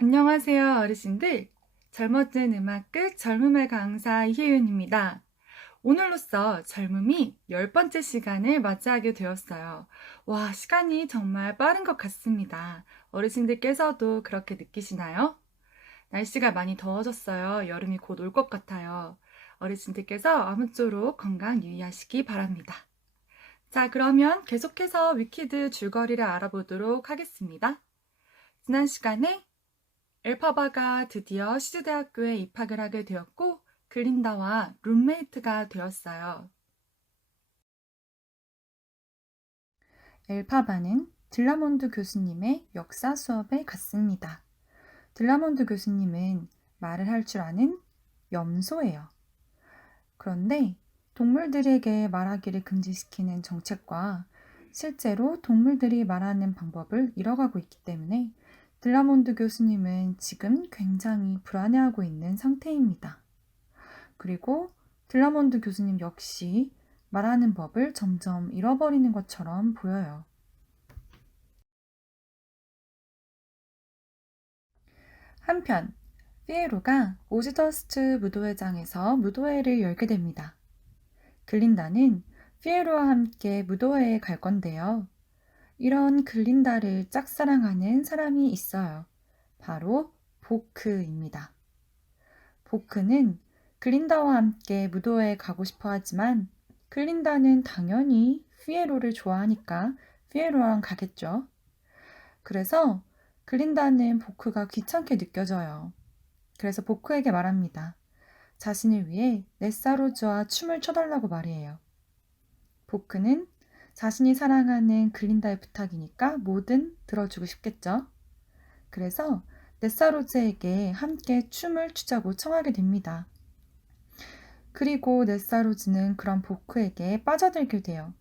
안녕하세요, 어르신들. 젊어진 음악극 젊음의 강사 이혜윤입니다. 오늘로써 젊음이 열 번째 시간을 맞이하게 되었어요. 와, 시간이 정말 빠른 것 같습니다. 어르신들께서도 그렇게 느끼시나요? 날씨가 많이 더워졌어요. 여름이 곧 올 것 같아요. 어르신들께서 아무쪼록 건강 유의하시기 바랍니다. 자, 그러면 계속해서 위키드 줄거리를 알아보도록 하겠습니다. 지난 시간에 엘파바가 드디어 시즈대학교에 입학을 하게 되었고 글린다와 룸메이트가 되었어요. 엘파바는 들라몬드 교수님의 역사 수업에 갔습니다. 들라몬드 교수님은 말을 할 줄 아는 염소예요. 그런데 동물들에게 말하기를 금지시키는 정책과 실제로 동물들이 말하는 방법을 잃어가고 있기 때문에 들라몬드 교수님은 지금 굉장히 불안해하고 있는 상태입니다. 그리고 들라몬드 교수님 역시 말하는 법을 점점 잃어버리는 것처럼 보여요. 한편, 피에로가 오즈더스트 무도회장에서 무도회를 열게 됩니다. 글린다는 피에로와 함께 무도회에 갈 건데요. 이런 글린다를 짝사랑하는 사람이 있어요. 바로 보크입니다. 보크는 글린다와 함께 무도회에 가고 싶어 하지만 글린다는 당연히 피에로를 좋아하니까 피에로랑 가겠죠. 그래서 글린다는 보크가 귀찮게 느껴져요. 그래서 보크에게 말합니다. 자신을 위해 네사로즈와 춤을 춰달라고 말이에요. 보크는 자신이 사랑하는 글린다의 부탁이니까 뭐든 들어주고 싶겠죠. 그래서 네사로즈에게 함께 춤을 추자고 청하게 됩니다. 그리고 네사로즈는 그런 보크에게 빠져들게 돼요.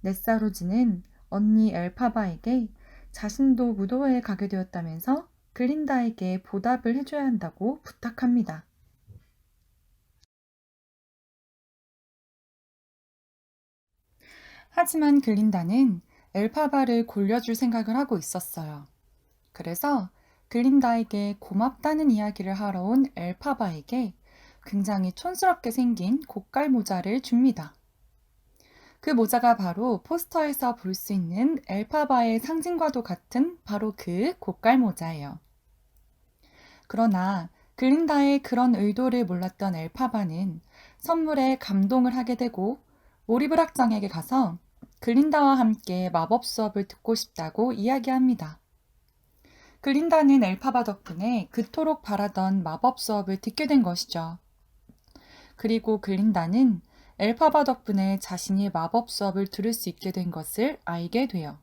네사로즈는 언니 엘파바에게 자신도 무도회에 가게 되었다면서 글린다에게 보답을 해줘야 한다고 부탁합니다. 하지만 글린다는 엘파바를 골려줄 생각을 하고 있었어요. 그래서 글린다에게 고맙다는 이야기를 하러 온 엘파바에게 굉장히 촌스럽게 생긴 고깔 모자를 줍니다. 그 모자가 바로 포스터에서 볼 수 있는 엘파바의 상징과도 같은 바로 그 고깔 모자예요. 그러나 글린다의 그런 의도를 몰랐던 엘파바는 선물에 감동을 하게 되고 오리브락장에게 가서 글린다와 함께 마법 수업을 듣고 싶다고 이야기합니다. 글린다는 엘파바 덕분에 그토록 바라던 마법 수업을 듣게 된 것이죠. 그리고 글린다는 엘파바 덕분에 자신이 마법 수업을 들을 수 있게 된 것을 알게 돼요.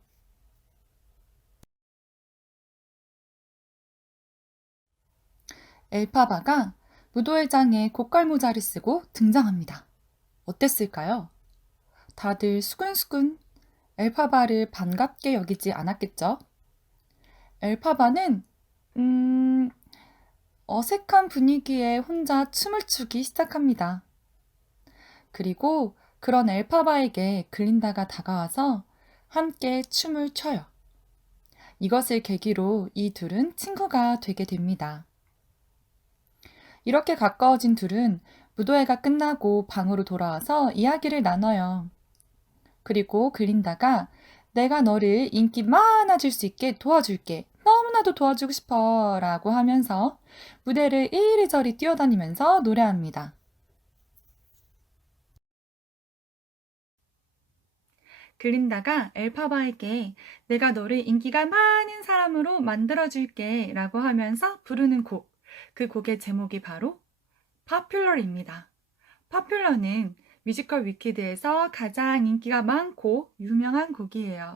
엘파바가 무도회장에 고깔 모자를 쓰고 등장합니다. 어땠을까요? 다들 수근수근 엘파바를 반갑게 여기지 않았겠죠? 엘파바는 음, 어색한 분위기에 혼자 춤을 추기 시작합니다. 그리고 그런 엘파바에게 글린다가 다가와서 함께 춤을 춰요. 이것을 계기로 이 둘은 친구가 되게 됩니다. 이렇게 가까워진 둘은 무도회가 끝나고 방으로 돌아와서 이야기를 나눠요. 그리고 글린다가 내가 너를 인기 많아질 수 있게 도와줄게. 너무나도 도와주고 싶어. 라고 하면서 무대를 이리저리 뛰어다니면서 노래합니다. 글린다가 엘파바에게 내가 너를 인기가 많은 사람으로 만들어줄게 라고 하면서 부르는 곡. 그 곡의 제목이 바로 파퓰러입니다. 파퓰러는 뮤지컬 위키드에서 가장 인기가 많고 유명한 곡이에요.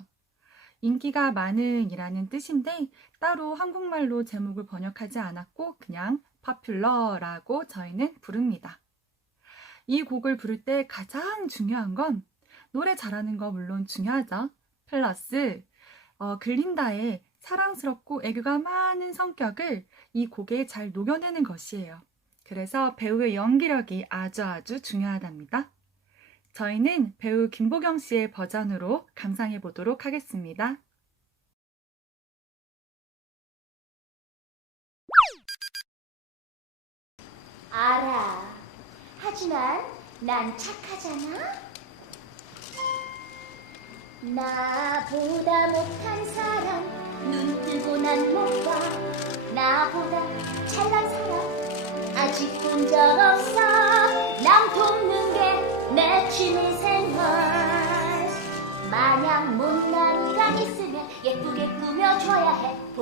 인기가 많은 이라는 뜻인데 따로 한국말로 제목을 번역하지 않았고 그냥 파퓰러라고 저희는 부릅니다. 이 곡을 부를 때 가장 중요한 건 노래 잘하는 거 물론 중요하죠. 플러스 어, 글린다의 사랑스럽고 애교가 많은 성격을 이 곡에 잘 녹여내는 것이에요. 그래서 배우의 연기력이 아주 아주 중요하답니다. 저희는 배우 김보경 씨의 버전으로 감상해 보도록 하겠습니다. 알아. 하지만 난 착하잖아. 나보다 못한 사람 눈 뜨고 난 못 봐. 나보다 잘난 사람 아직 본 적 없어.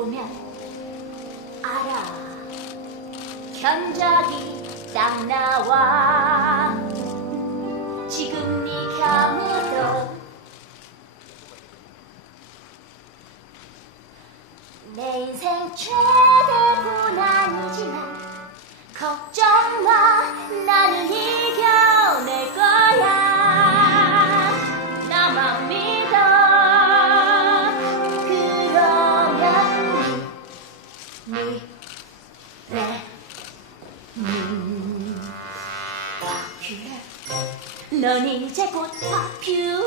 보면 알아. 견적이 딱 나와 지금 네 곁으로 내 인생 최대 고난이지만 걱정 마 나는 이 넌 이제 곧 파퓰러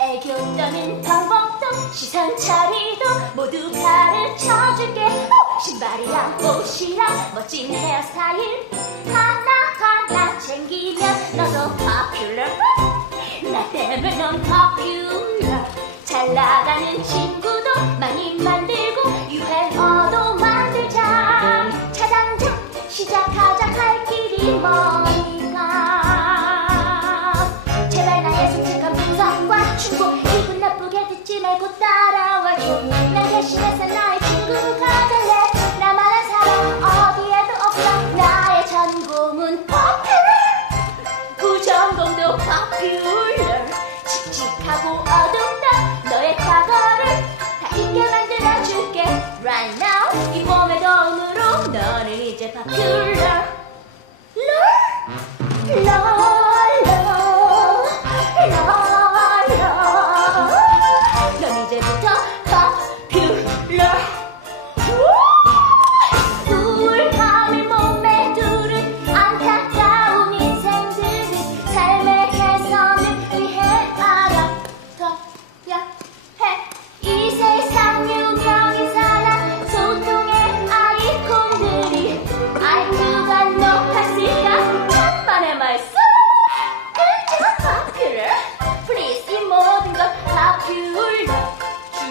애교 떠는 방법도 시선 차리도 모두 가르쳐줄게. 오, 신발이랑 옷이랑 멋진 헤어스타일 하나하나 챙기면 너도 파퓰러 나 때문에 넌 파퓰러 잘 나가는 친구도 많이 만들고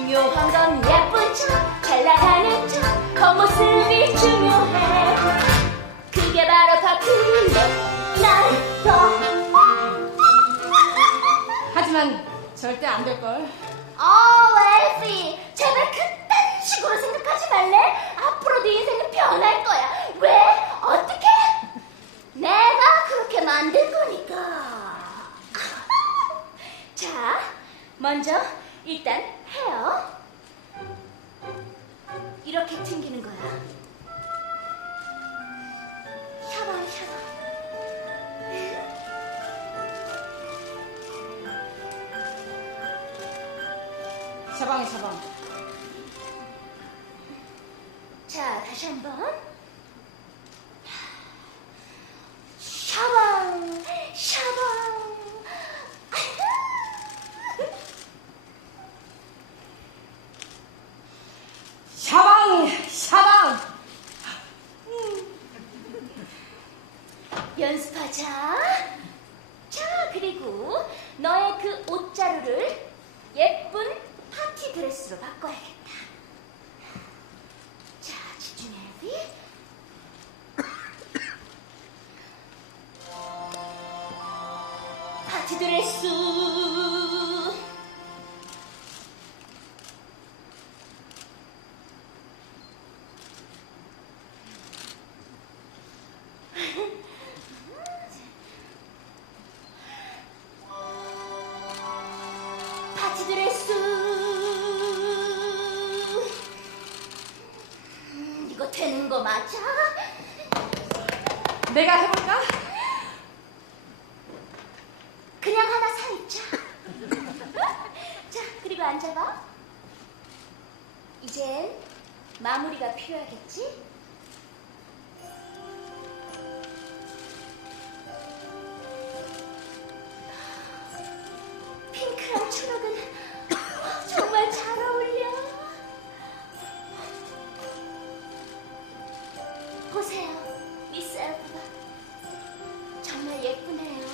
중요한 건 예쁜 척, 잘 나가는 척, 겉모습이 중요해. 그게 바로 popular. 날더 하지만 절대 안 될걸. 어, 엘피, 제발 그딴 식으로 생각하지 말래? 앞으로 네 인생은 변할 거야. 왜? 어떻게? 내가 그렇게 만든 거니까. 자, 먼저 일단 샤방이 샤방. 자, 다시 한 번. 샤방, 샤방. 샤방 샤방. 연습하자. 자, 그리고 너의 그 옷자루를 예쁜 드레스로 바꿔야겠다. 이젠 마무리가 필요하겠지? 핑크랑 초록은 정말 잘 어울려. 보세요. 미스 엘프가 정말 예쁘네요.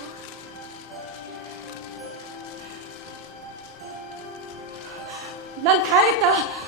난 다 했다.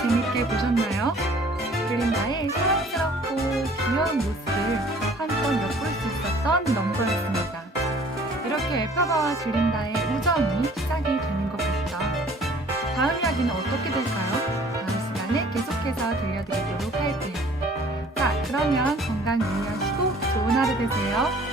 재밌게 보셨나요? 글린다의 사랑스럽고 귀여운 모습을 한번 엿볼 수 있었던 넘버였습니다. 이렇게 엘파바와 글린다의 우정이 시작이 되는 것 같죠. 다음 이야기는 어떻게 될까요? 다음 시간에 계속해서 들려드리도록 할게요. 자, 그러면 건강 유의하시고 좋은 하루 되세요.